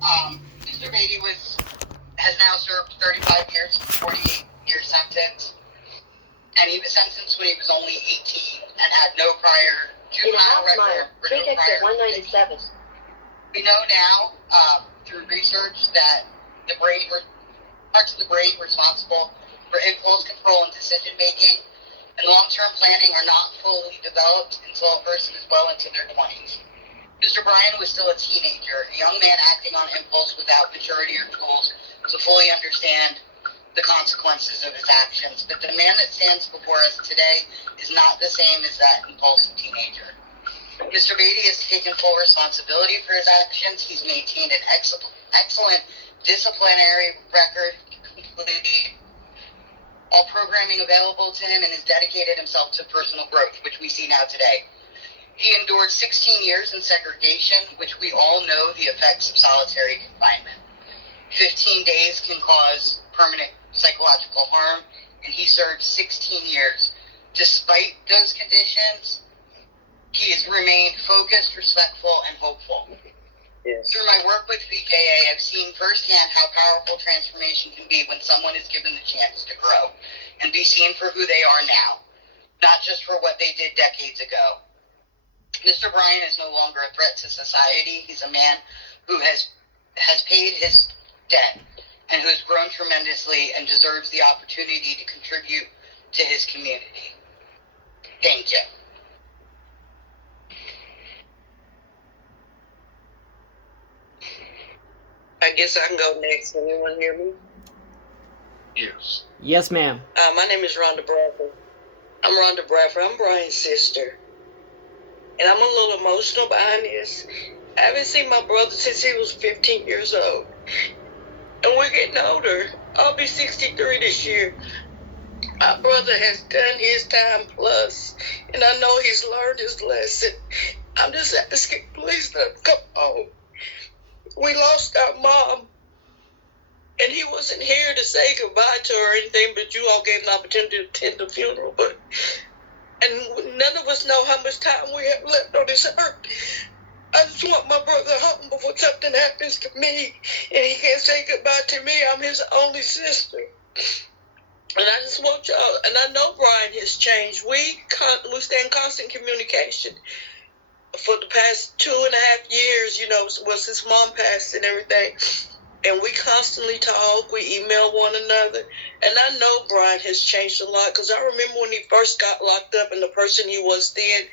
Mr. Beatty has now served 35 years, 48-year sentence, and he was sentenced when he was only 18 and had no prior juvenile record. Take exit 197. We know now through research that parts of the brain responsible for impulse control and decision making and long-term planning are not fully developed until a person is well into their 20s. Mr. Bryan was still a teenager, a young man acting on impulse without maturity or tools to fully understand the consequences of his actions. But the man that stands before us today is not the same as that impulsive teenager. Mr. Beatty has taken full responsibility for his actions. He's maintained an excellent disciplinary record, completed all programming available to him, and has dedicated himself to personal growth, which we see now today. He endured 16 years in segregation, which we all know the effects of solitary confinement. 15 days can cause permanent psychological harm, and he served 16 years. Despite those conditions, he has remained focused, respectful, and hopeful. Yes. Through my work with BJA, I've seen firsthand how powerful transformation can be when someone is given the chance to grow and be seen for who they are now, not just for what they did decades ago. Mr. Bryan is no longer a threat to society. He's a man who has paid his debt and who has grown tremendously and deserves the opportunity to contribute to his community. Thank you. I guess I can go next. Can anyone hear me? Yes. Yes, ma'am. My name is Rhonda Bradford. I'm Rhonda Bradford. I'm Brian's sister. And I'm a little emotional behind this. I haven't seen my brother since he was 15 years old. And we're getting older. I'll be 63 this year. My brother has done his time plus, and I know he's learned his lesson. I'm just asking, please let him come home. We lost our mom, and he wasn't here to say goodbye to her or anything, but you all gave him the opportunity to attend the funeral. And none of us know how much time we have left on this earth. I just want my brother home before something happens to me, and he can't say goodbye to me. I'm his only sister. And I just want y'all, and I know Brian has changed. We stay in constant communication for the past 2.5 years, since mom passed and everything. And we constantly talk, we email one another. And I know Brian has changed a lot, because I remember when he first got locked up and the person he was then,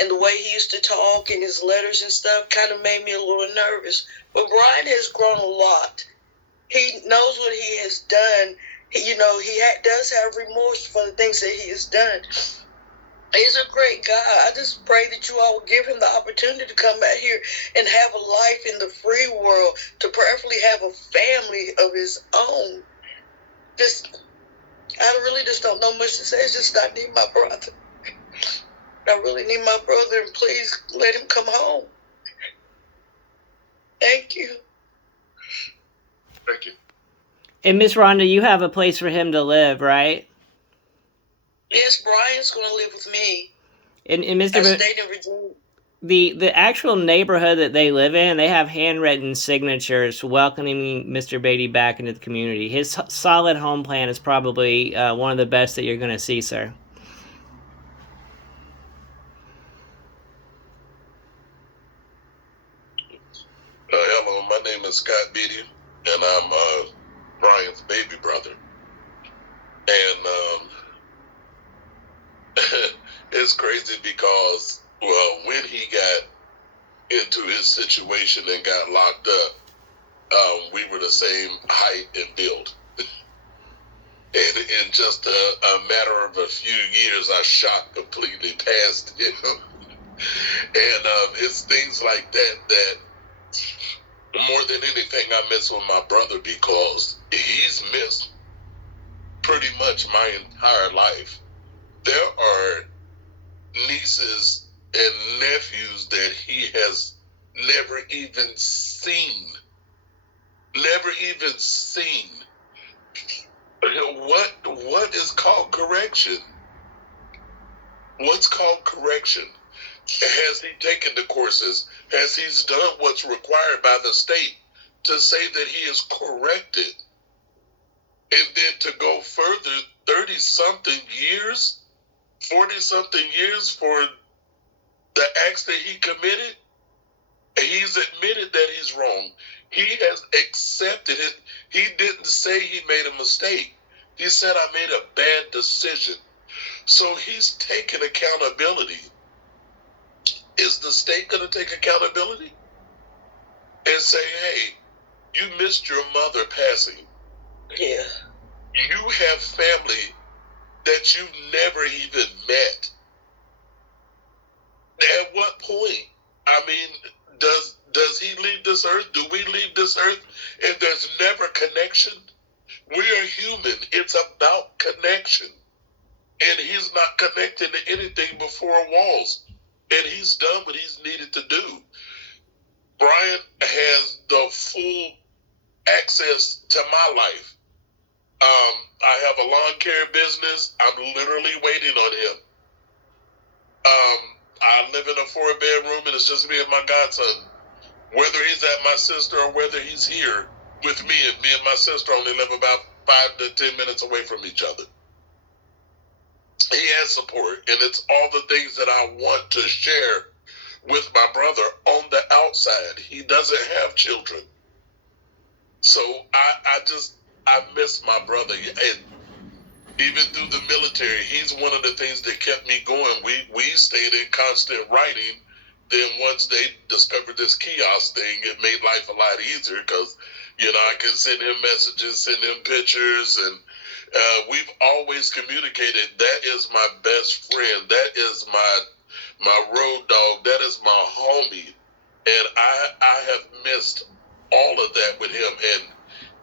and the way he used to talk and his letters and stuff kind of made me a little nervous. But Brian has grown a lot. He knows what he has done. He does have remorse for the things that he has done. He's a great guy. I just pray that you all will give him the opportunity to come back here and have a life in the free world, to prayerfully have a family of his own. I really just don't know much to say. It's just I need my brother. I really need my brother, and please let him come home. Thank you. Thank you. And Miss Rhonda, you have a place for him to live, right? Yes, Brian's going to live with me. And Mr. I stayed in Virginia. The actual neighborhood that they live in, they have handwritten signatures welcoming Mr. Beatty back into the community. His solid home plan is probably one of the best that you're going to see, sir. Hello, my name is Scott Beatty, and I'm Brian's baby brother. And it's crazy because, well, when he got into his situation and got locked up, we were the same height and build. And in just a matter of a few years, I shot completely past him. And it's things like that more than anything I miss with my brother, because he's missed pretty much my entire life. There are nieces and nephews that he has never even seen. Never even seen. What is called correction? What's called correction? Has he taken the courses? Has he done what's required by the state to say that he is corrected, and then to go further 30-something years, 40-something years for the acts that he committed, he's admitted that he's wrong. He has accepted it. He didn't say he made a mistake. He said, I made a bad decision. So he's taking accountability. Is the state going to take accountability and say, hey, you missed your mother passing? Yeah. You have family that you've never even met. At what point? I mean, does he leave this earth? Do we leave this earth if there's never connection? We are human. It's about connection. And he's not connected to anything before walls. And he's done what he's needed to do. Brian has the full access to my life. I have a lawn care business. I'm literally waiting on him. I live in a 4-bedroom and it's just me and my godson. Whether he's at my sister or whether he's here with me, and me and my sister only live about 5 to 10 minutes away from each other. He has support, and it's all the things that I want to share with my brother on the outside. He doesn't have children. So I miss my brother. And even through the military, he's one of the things that kept me going. We stayed in constant writing. Then once they discovered this kiosk thing, it made life a lot easier because, I can send him messages, send him pictures, and we've always communicated. That is my best friend. That is my road dog. That is my homie. And I have missed all of that with him, and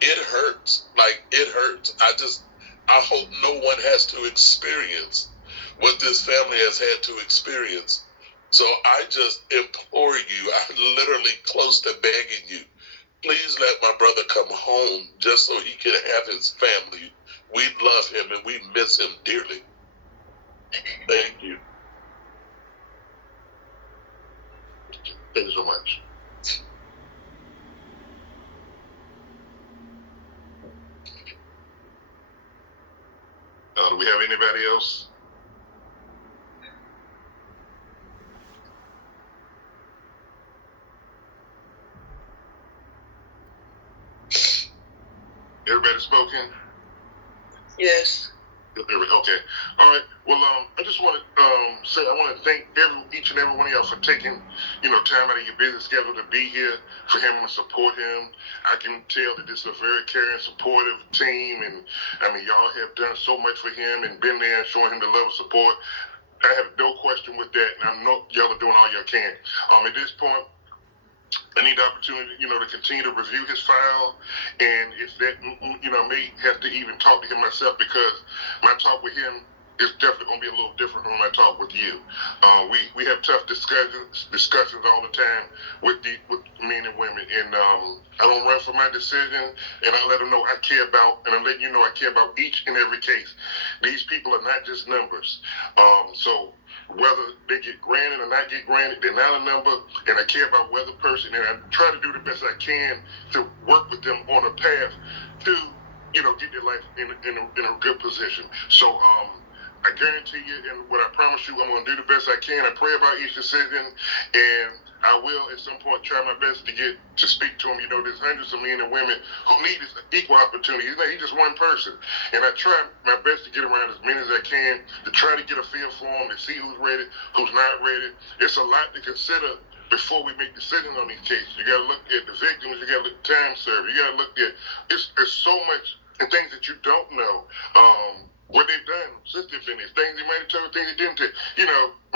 it hurts. Like, it hurts. I hope no one has to experience what this family has had to experience. So I just implore you, I'm literally close to begging you, please let my brother come home just so he can have his family. We love him and we miss him dearly. Thank you. Thank you so much. Do we have anybody else? Everybody spoken? Yes. Okay. All right. Well, I just want to say I want to thank each and every one of y'all for taking, time out of your busy schedule to be here, for him to support him. I can tell that this is a very caring, supportive team, and I mean, y'all have done so much for him and been there and showing him the love and support. I have no question with that, and I know y'all are doing all y'all can. At this point, I need the opportunity, to continue to review his file, and if that, may have to even talk to him myself, because my talk with him is definitely going to be a little different from my talk with you. We have tough discussions all the time with men and women, and I don't run from my decision, and I let them know I care about, and I'm letting you know I care about each and every case. These people are not just numbers. So whether they get granted or not get granted, they're not a number, and I care about whether person, and I try to do the best I can to work with them on a path to, get their life in a good position. So, I guarantee you, and what I promise you, I'm going to do the best I can. I pray about each decision, and I will at some point try my best to speak to him. There's hundreds of men and women who need this equal opportunity. He's just one person, and I try my best to get around as many as I can to try to get a feel for him, to see who's ready, who's not ready. It's a lot to consider before we make decisions on these cases. You got to look at the victims. You got to look at time served. You got to look at there's so much and things that you don't know. What they've done since they've been there, things they might have told, things they didn't tell.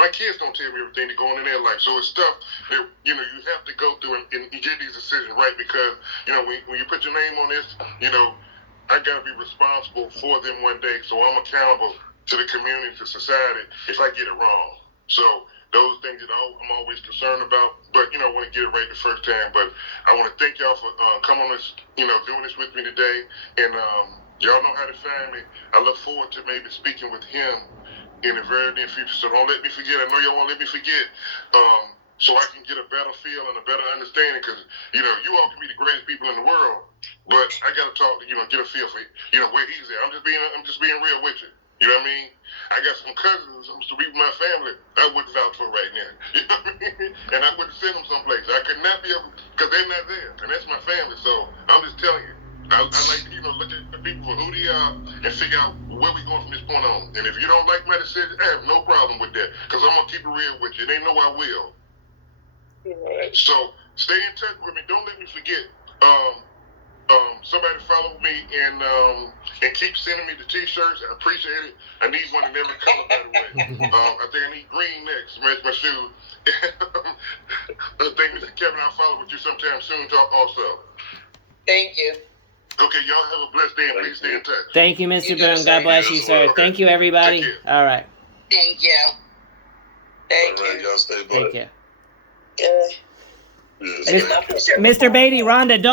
My kids don't tell me everything that's going on in their life. So it's stuff that, you have to go through and you get these decisions right, because, when you put your name on this, I got to be responsible for them one day. So I'm accountable to the community, to society, if I get it wrong. So those things that I'm always concerned about, but, I want to get it right the first time. But I want to thank y'all for coming on this, doing this with me today. And, y'all know how to find me. I look forward to maybe speaking with him in the very near future. So don't let me forget. I know y'all won't let me forget. so I can get a better feel and a better understanding. Because you all can be the greatest people in the world, but I got to talk to get a feel for where he's at. I'm just being real with you. You know what I mean? I got some cousins, some people in my family I wouldn't vouch for right now. You know what I mean? And I wouldn't send them someplace. I could not be able, because they're not there, and that's my family. So I'm just telling you. I like to, look at the people for who they are and figure out where we going from this point on. And if you don't like my decision, I have no problem with that, because I'm going to keep it real with you. They know I will. Right. So stay in touch with me. Don't let me forget. Somebody follow me and keep sending me the T-shirts. I appreciate it. I need one in every color, by the way. I think I need green next to match my shoes. I think Mr. Kevin, I'll follow with you sometime soon also. Thank you. Okay, y'all have a blessed day and please stay in touch. Thank you, Mr. Boone. God bless you, sir. Okay. Thank you, everybody. All right. Thank you. Thank All right, you. y'all stay blessed. Thank you. Yeah. Yeah, Mr. Beatty, Rhonda, don't